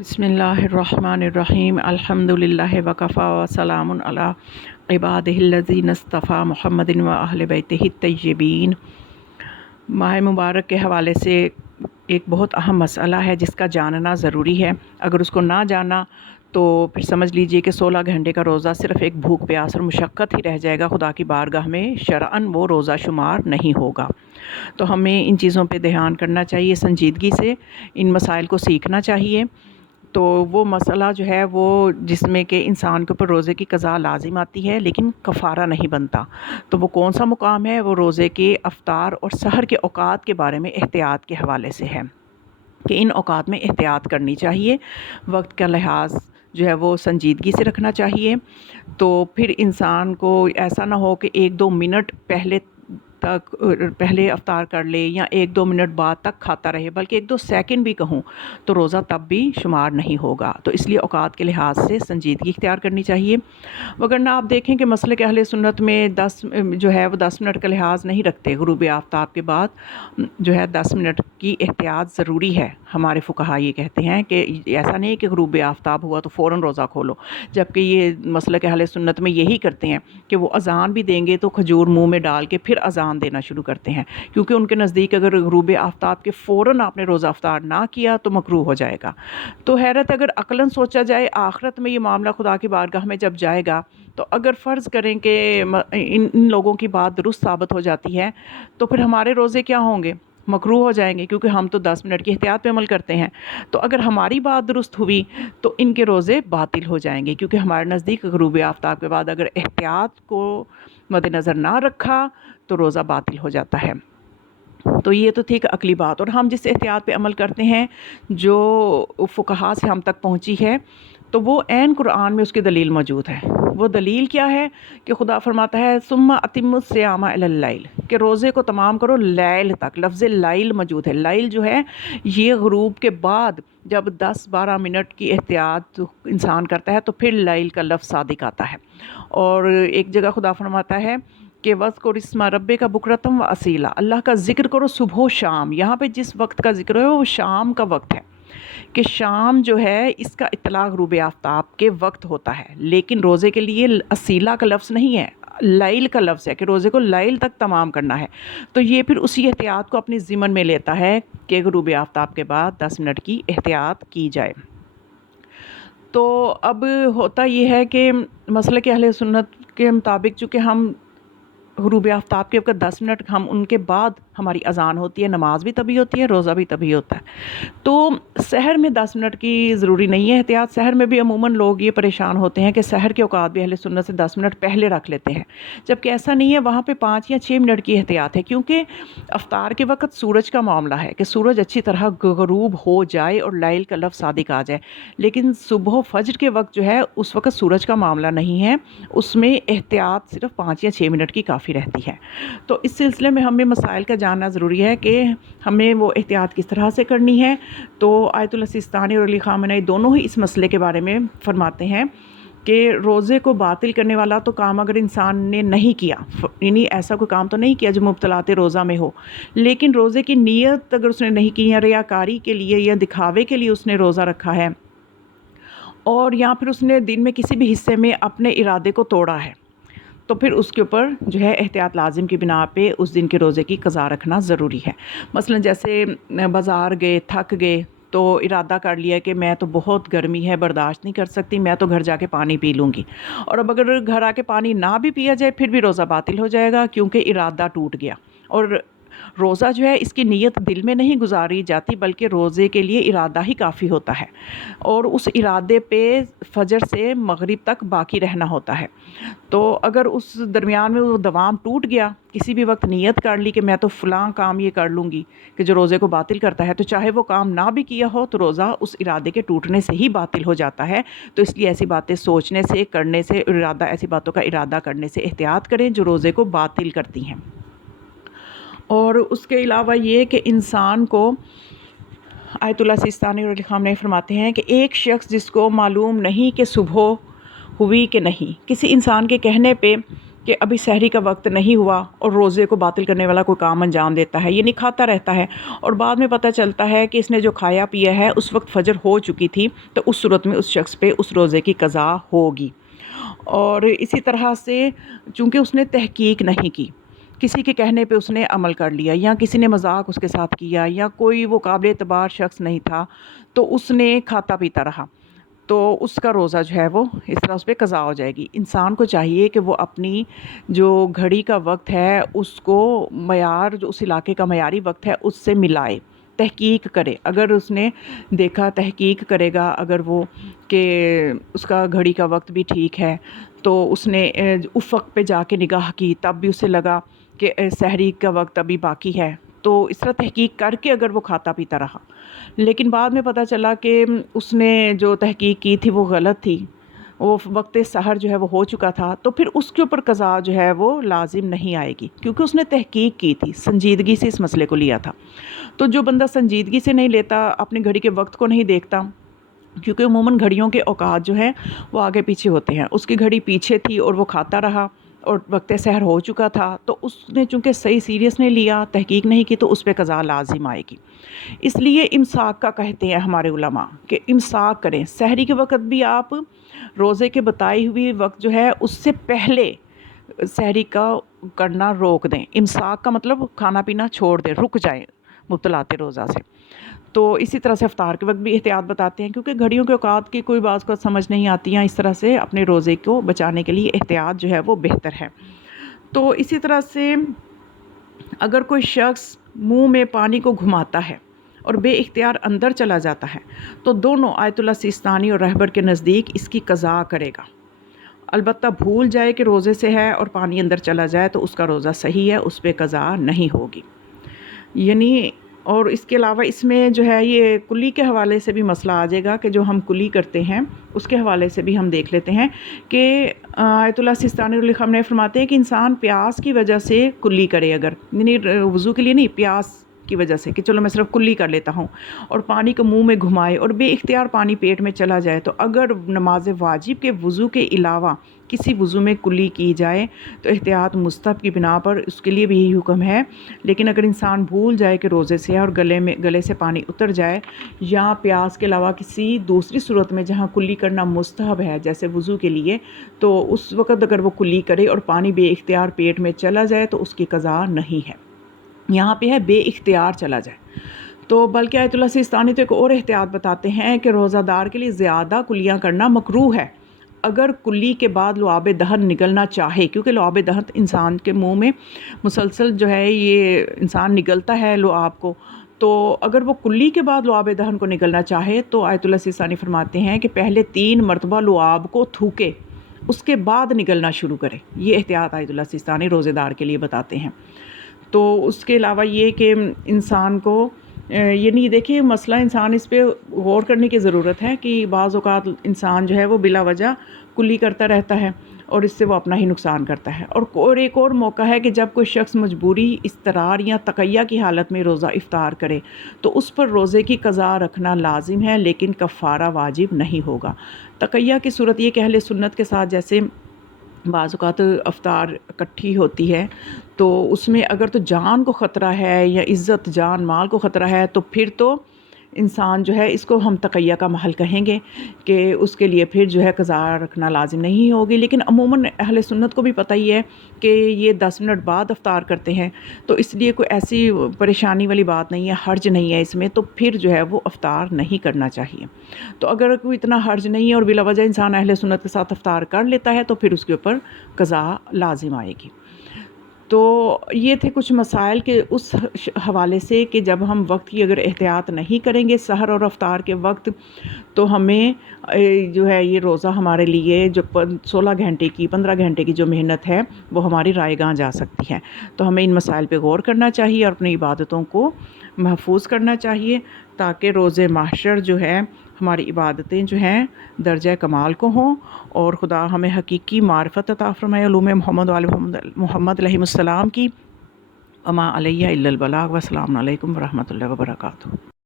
بسم اللہ الرحمن الرحیم الحمدللہ وکفا وسلام علی عبادہ الذین اصطفیٰ محمد و اہل بیتہ الطیبین۔ ماہ مبارک کے حوالے سے ایک بہت اہم مسئلہ ہے جس کا جاننا ضروری ہے۔ اگر اس کو نہ جانا تو پھر سمجھ لیجئے کہ 16 گھنٹے کا روزہ صرف ایک بھوک پیاس اور مشقت ہی رہ جائے گا، خدا کی بارگاہ میں شرعاً وہ روزہ شمار نہیں ہوگا۔ تو ہمیں ان چیزوں پہ دھیان کرنا چاہیے، سنجیدگی سے ان مسائل کو سیکھنا چاہیے۔ تو وہ مسئلہ جو ہے وہ جس میں کہ انسان کے اوپر روزے کی قضا لازم آتی ہے لیکن کفارہ نہیں بنتا، تو وہ کون سا مقام ہے؟ وہ روزے کے افطار اور سحر کے اوقات کے بارے میں احتیاط کے حوالے سے ہے کہ ان اوقات میں احتیاط کرنی چاہیے، وقت کا لحاظ جو ہے وہ سنجیدگی سے رکھنا چاہیے۔ تو پھر انسان کو ایسا نہ ہو کہ 1-2 منٹ پہلے افطار کر لے یا 1-2 منٹ بعد تک کھاتا رہے، بلکہ 1-2 سیکنڈ بھی کہوں تو روزہ تب بھی شمار نہیں ہوگا۔ تو اس لیے اوقات کے لحاظ سے سنجیدگی اختیار کرنی چاہیے، وگرنہ آپ دیکھیں کہ مسلک اہل سنت میں 10 منٹ کا لحاظ نہیں رکھتے۔ غروب آفتاب کے بعد جو ہے 10 منٹ کی احتیاط ضروری ہے۔ ہمارے فقہا یہ کہتے ہیں کہ ایسا نہیں کہ غروب آفتاب ہوا تو فوراً روزہ کھولو، جبکہ یہ مسلک اہل سنت میں یہی کرتے ہیں کہ وہ اذان بھی دیں گے تو کھجور منہ میں ڈال کے پھر اذان دینا شروع کرتے ہیں، کیونکہ ان کے نزدیک اگر غروب آفتاب کے فوراً آپ نے روزہ افطار نہ کیا تو مکروہ ہو جائے گا۔ تو حیرت اگر عقلاً سوچا جائے، آخرت میں یہ معاملہ خدا کی بارگاہ میں جب جائے گا تو اگر فرض کریں کہ ان لوگوں کی بات درست ثابت ہو جاتی ہے تو پھر ہمارے روزے کیا ہوں گے؟ مکروہ ہو جائیں گے، کیونکہ ہم تو 10 منٹ کی احتیاط پہ عمل کرتے ہیں۔ تو اگر ہماری بات درست ہوئی تو ان کے روزے باطل ہو جائیں گے، کیونکہ ہمارے نزدیک غروب آفتاب کے بعد اگر احتیاط کو مد نظر نہ رکھا تو روزہ باطل ہو جاتا ہے۔ تو یہ تو تھی ایک عقلی بات، اور ہم جس احتیاط پہ عمل کرتے ہیں جو فقہا سے ہم تک پہنچی ہے تو وہ عین قرآن میں اس کی دلیل موجود ہے۔ وہ دلیل کیا ہے کہ خدا فرماتا ہے ثم اتموا الصیام الی اللیل، کہ روزے کو تمام کرو لیل تک۔ لفظ لیل موجود ہے۔ لیل جو ہے یہ غروب کے بعد جب 10-12 منٹ کی احتیاط انسان کرتا ہے تو پھر لیل کا لفظ صادق آتا ہے۔ اور ایک جگہ خدا فرماتا ہے کہ وَاذْكُرِ اسْمَ رَبِّكَ بُكْرَةً وَأَصِيلًا، اللہ کا ذکر کرو صبح و شام۔ یہاں پہ جس وقت کا ذکر ہے وہ شام کا وقت ہے، کہ شام جو ہے اس کا اطلاق غروب آفتاب کے وقت ہوتا ہے، لیکن روزے کے لیے اصیلہ کا لفظ نہیں ہے، لیل کا لفظ ہے کہ روزے کو لیل تک تمام کرنا ہے۔ تو یہ پھر اسی احتیاط کو اپنی ضمن میں لیتا ہے کہ غروب آفتاب کے بعد 10 منٹ کی احتیاط کی جائے۔ تو اب ہوتا یہ ہے کہ مسلک اہل سنت کے مطابق چونکہ ہم غروب آفتاب کے وقت 10 منٹ ہم ان کے بعد ہماری اذان ہوتی ہے، نماز بھی تبھی ہوتی ہے، روزہ بھی تبھی ہوتا ہے۔ تو سحر میں 10 منٹ کی ضروری نہیں ہے احتیاط۔ سحر میں بھی عموماً لوگ یہ پریشان ہوتے ہیں کہ سحر کے اوقات بھی اہل سنت سے 10 منٹ پہلے رکھ لیتے ہیں، جبکہ ایسا نہیں ہے، وہاں پہ 5 یا 6 منٹ کی احتیاط ہے، کیونکہ افطار کے وقت سورج کا معاملہ ہے کہ سورج اچھی طرح غروب ہو جائے اور لیل کا لفظ صادق آ جائے، لیکن صبح و فجر کے وقت جو ہے اس وقت سورج کا معاملہ نہیں ہے، اس میں احتیاط صرف 5 یا 6 منٹ کی کافی رہتی ہے۔ تو اس سلسلے میں ہمیں مسائل کا جاننا ضروری ہے کہ ہمیں وہ احتیاط کس طرح سے کرنی ہے۔ تو آیت اللہ سیستانی اور علی خامنئی دونوں ہی اس مسئلے کے بارے میں فرماتے ہیں کہ روزے کو باطل کرنے والا تو کام اگر انسان نے نہیں کیا، یعنی ایسا کوئی کام تو نہیں کیا جو مبتلاۃ روزہ میں ہو، لیکن روزے کی نیت اگر اس نے نہیں کی یا ریاکاری کے لیے یا دکھاوے کے لیے اس نے روزہ رکھا ہے، اور یا پھر اس نے دن میں کسی بھی حصے میں اپنے ارادے کو توڑا ہے، تو پھر اس کے اوپر جو ہے احتیاط لازم کی بنا پہ اس دن کے روزے کی قضا رکھنا ضروری ہے۔ مثلا جیسے بازار گئے، تھک گئے تو ارادہ کر لیا کہ میں تو بہت گرمی ہے، برداشت نہیں کر سکتی، میں تو گھر جا کے پانی پی لوں گی، اور اب اگر گھر آ کے پانی نہ بھی پیا جائے پھر بھی روزہ باطل ہو جائے گا، کیونکہ ارادہ ٹوٹ گیا۔ اور روزہ جو ہے اس کی نیت دل میں نہیں گزاری جاتی، بلکہ روزے کے لیے ارادہ ہی کافی ہوتا ہے، اور اس ارادے پہ فجر سے مغرب تک باقی رہنا ہوتا ہے۔ تو اگر اس درمیان میں وہ دوام ٹوٹ گیا، کسی بھی وقت نیت کر لی کہ میں تو فلاں کام یہ کر لوں گی کہ جو روزے کو باطل کرتا ہے، تو چاہے وہ کام نہ بھی کیا ہو تو روزہ اس ارادے کے ٹوٹنے سے ہی باطل ہو جاتا ہے۔ تو اس لیے ایسی باتیں سوچنے سے، کرنے سے، ایسی باتوں کا ارادہ کرنے سے احتیاط کریں جو روزے کو باطل کرتی ہیں۔ اور اس کے علاوہ یہ کہ انسان کو آیت اللہ سیستانی اور علی خامنئی فرماتے ہیں کہ ایک شخص جس کو معلوم نہیں کہ صبح ہوئی کہ نہیں، کسی انسان کے کہنے پہ کہ ابھی سحری کا وقت نہیں ہوا اور روزے کو باطل کرنے والا کوئی کام انجام دیتا ہے، یعنی کھاتا رہتا ہے، اور بعد میں پتہ چلتا ہے کہ اس نے جو کھایا پیا ہے اس وقت فجر ہو چکی تھی، تو اس صورت میں اس شخص پہ اس روزے کی قضا ہوگی۔ اور اسی طرح سے چونکہ اس نے تحقیق نہیں کی، کسی کے کہنے پہ اس نے عمل کر لیا، یا کسی نے مذاق اس کے ساتھ کیا، یا کوئی وہ قابل اعتبار شخص نہیں تھا تو اس نے کھاتا پیتا رہا، تو اس کا روزہ جو ہے وہ اس طرح اس پہ قضا ہو جائے گی۔ انسان کو چاہیے کہ وہ اپنی جو گھڑی کا وقت ہے اس کو معیار، جو اس علاقے کا معیاری وقت ہے اس سے ملائے، تحقیق کرے۔ اگر اس نے دیکھا، تحقیق کرے گا اگر وہ کہ اس کا گھڑی کا وقت بھی ٹھیک ہے، تو اس نے افق پہ جا کے نگاہ کی، تب بھی اسے لگا کہ سحری کا وقت ابھی باقی ہے، تو اس طرح تحقیق کر کے اگر وہ کھاتا پیتا رہا، لیکن بعد میں پتہ چلا کہ اس نے جو تحقیق کی تھی وہ غلط تھی، وہ وقت سحر جو ہے وہ ہو چکا تھا، تو پھر اس کے اوپر قضا جو ہے وہ لازم نہیں آئے گی، کیونکہ اس نے تحقیق کی تھی، سنجیدگی سے اس مسئلے کو لیا تھا۔ تو جو بندہ سنجیدگی سے نہیں لیتا، اپنی گھڑی کے وقت کو نہیں دیکھتا، کیونکہ عموماً گھڑیوں کے اوقات جو ہیں وہ آگے پیچھے ہوتے ہیں، اس کی گھڑی پیچھے تھی اور وہ کھاتا رہا اور وقت سحر ہو چکا تھا، تو اس نے چونکہ صحیح سیریس نہیں لیا، تحقیق نہیں کی، تو اس پہ قضا لازم آئے گی۔ اس لیے امساک کا کہتے ہیں ہمارے علماء کہ امساک کریں، سحری کے وقت بھی آپ روزے کے بتائی ہوئی وقت جو ہے اس سے پہلے سحری کا کرنا روک دیں۔ امساک کا مطلب کھانا پینا چھوڑ دیں، رک جائیں مبتلاتے روزہ سے۔ تو اسی طرح سے افطار کے وقت بھی احتیاط بتاتے ہیں، کیونکہ گھڑیوں کے اوقات کی کوئی بعض کو سمجھ نہیں آتی ہیں، اس طرح سے اپنے روزے کو بچانے کے لیے احتیاط جو ہے وہ بہتر ہے۔ تو اسی طرح سے اگر کوئی شخص منہ میں پانی کو گھماتا ہے اور بے اختیار اندر چلا جاتا ہے، تو دونوں آیت اللہ سیستانی اور رہبر کے نزدیک اس کی قضا کرے گا۔ البتہ بھول جائے کہ روزے سے ہے اور پانی اندر چلا جائے تو اس کا روزہ صحیح ہے، اس پہ قضا نہیں ہوگی۔ یعنی اور اس کے علاوہ اس میں جو ہے یہ کلی کے حوالے سے بھی مسئلہ آ جائے گا کہ جو ہم کلی کرتے ہیں اس کے حوالے سے بھی ہم دیکھ لیتے ہیں کہ آیت اللہ سیستانی علیہ السلام نے فرماتے ہیں کہ انسان پیاس کی وجہ سے کلی کرے، اگر یعنی وضو کے لیے نہیں، پیاس کی وجہ سے کہ چلو میں صرف کلی کر لیتا ہوں، اور پانی کو منہ میں گھمائے اور بے اختیار پانی پیٹ میں چلا جائے، تو اگر نماز واجب کے وضو کے علاوہ کسی وضو میں کلی کی جائے تو احتیاط مستحب کی بنا پر اس کے لیے بھی یہی حکم ہے۔ لیکن اگر انسان بھول جائے کہ روزے سے ہے اور گلے سے پانی اتر جائے، یا پیاس کے علاوہ کسی دوسری صورت میں جہاں کلی کرنا مستحب ہے جیسے وضو کے لیے، تو اس وقت اگر وہ کلی کرے اور پانی بے اختیار پیٹ میں چلا جائے تو اس کی قضا نہیں ہے۔ یہاں پہ ہے بے اختیار چلا جائے، تو بلکہ آیت اللہ سیستانی تو ایک اور احتیاط بتاتے ہیں کہ روزہ دار کے لیے زیادہ کلیاں کرنا مکروہ ہے اگر کلی کے بعد لعاب دہن نگلنا چاہے، کیونکہ لعاب دہن انسان کے منہ میں مسلسل جو ہے یہ انسان نگلتا ہے لعاب کو، تو اگر وہ کلی کے بعد لعاب دہن کو نگلنا چاہے تو آیت اللہ سیستانی فرماتے ہیں کہ پہلے 3 مرتبہ لعاب کو تھوکے، اس کے بعد نگلنا شروع کرے۔ یہ احتیاط آیت اللہ سیستانی روزے دار کے لیے بتاتے ہیں۔ تو اس کے علاوہ یہ کہ انسان کو یعنی دیکھیں مسئلہ انسان اس پہ غور کرنے کی ضرورت ہے کہ بعض اوقات انسان جو ہے وہ بلا وجہ کلی کرتا رہتا ہے اور اس سے وہ اپنا ہی نقصان کرتا ہے، اور ایک اور موقع ہے کہ جب کوئی شخص مجبوری، اضطرار یا تقیہ کی حالت میں روزہ افطار کرے تو اس پر روزے کی قضا رکھنا لازم ہے، لیکن کفارہ واجب نہیں ہوگا۔ تقیہ کی صورت یہ کہ اہل سنت کے ساتھ جیسے بعض اوقات افطار اکٹھی ہوتی ہے تو اس میں اگر تو جان کو خطرہ ہے یا عزت جان مال کو خطرہ ہے تو پھر تو انسان جو ہے اس کو ہم تقیہ کا محل کہیں گے کہ اس کے لیے پھر جو ہے قضا رکھنا لازم نہیں ہوگی۔ لیکن عموماً اہل سنت کو بھی پتہ ہی ہے کہ یہ 10 منٹ بعد افطار کرتے ہیں، تو اس لیے کوئی ایسی پریشانی والی بات نہیں ہے، حرج نہیں ہے اس میں، تو پھر جو ہے وہ افطار نہیں کرنا چاہیے۔ تو اگر کوئی اتنا حرج نہیں ہے اور بلا وجہ انسان اہل سنت کے ساتھ افطار کر لیتا ہے تو پھر اس کے اوپر قضا لازم آئے گی۔ تو یہ تھے کچھ مسائل کے اس حوالے سے کہ جب ہم وقت کی اگر احتیاط نہیں کریں گے سحر اور افطار کے وقت تو ہمیں جو ہے یہ روزہ ہمارے لیے جو 16 گھنٹے کی 15 گھنٹے کی جو محنت ہے وہ ہماری رائے گاہ جا سکتی ہے۔ تو ہمیں ان مسائل پہ غور کرنا چاہیے اور اپنی عبادتوں کو محفوظ کرنا چاہیے تاکہ روز محشر جو ہے ہماری عبادتیں جو ہیں درجہ کمال کو ہوں اور خدا ہمیں حقیقی معرفت عطا فرمائے علوم محمد و آل محمد علیہ السلام کی۔ اما علیہ الا البلاغ، والسلام علیکم ورحمۃ اللہ وبرکاتہ۔